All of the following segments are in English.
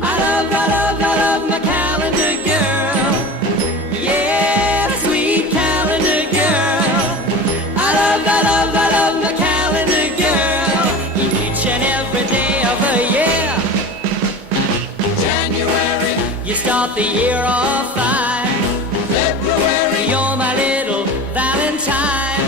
I love my calendar girl. Yeah, sweet calendar girl. I love my calendar girl. Each and every day of the year. January, you start the year off fine. February, you're my little Valentine.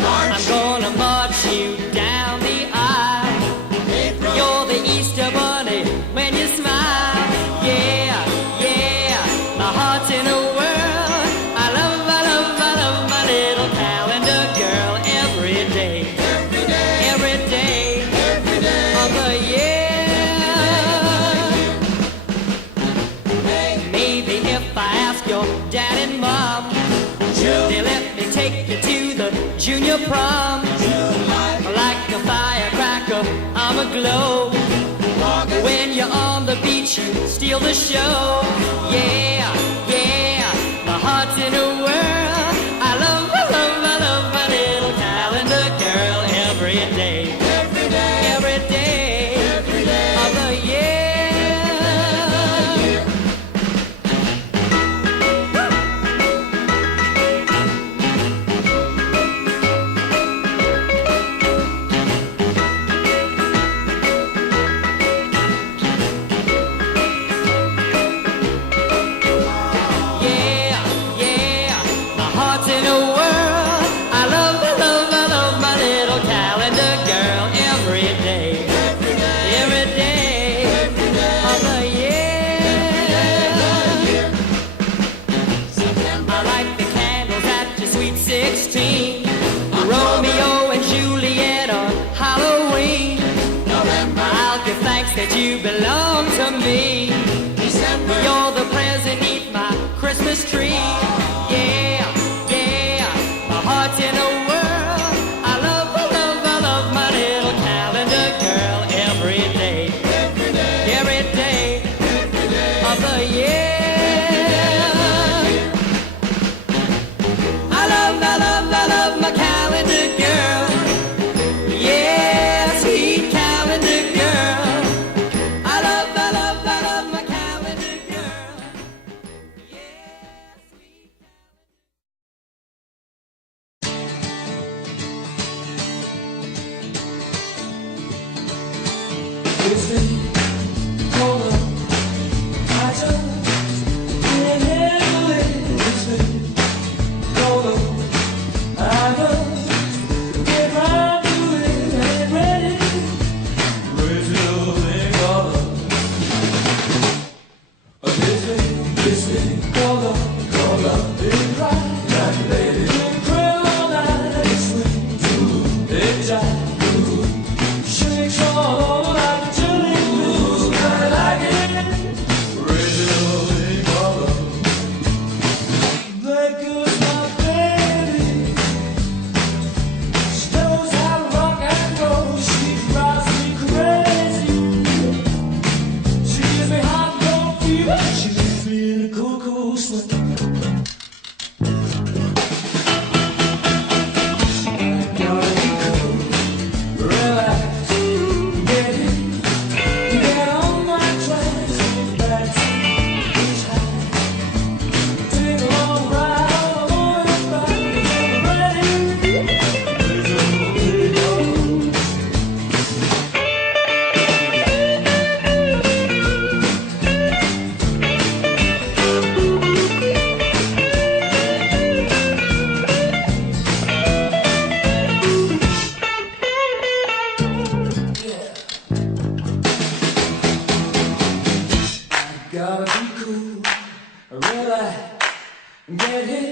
March, I'm gonna march you down the aisle. April, you're the Easter bunny when you smile. Yeah, yeah, my heart's in a whirl. I love my little calendar girl every day. Every day, every day, every day of the year. Maybe if I ask your dad and mom, they let me take you to the junior prom. Like a firecracker, I'm aglow. When you're on the beach, you steal the show. Yeah, yeah, my heart's in a whirl. I love my little calendar girl every day. Every day, every day, every day of the year. Romeo and Juliet on Halloween. November, I'll give thanks that you belong to me. December, you're the present beneath my Christmas tree. Yeah, yeah, my heart's in a whirl. I love my little calendar girl every day. Every day, every day, every day of the year. I love my calendar girl. Yeah, sweet calendar girl. I love my calendar girl. Yeah, sweet calendar. It's been colder. I just can't handle it. It's been colder. I must get round to it and ready. Original in color. This thing color is right. Calculated in crib all night. It's sweet too. It's jive. Shakes all over like chili blues. I like it. Original in color. That goes my baby. She knows how to rock and roll. She drives me crazy. She gives me hot and cold fever. She leaves me in a cool, cool sweat. Gotta be cool, relax, get in, get on my tracks. That's each high. Take a long ride on the morning ride. Get ready. Gotta be cool, relax, get in.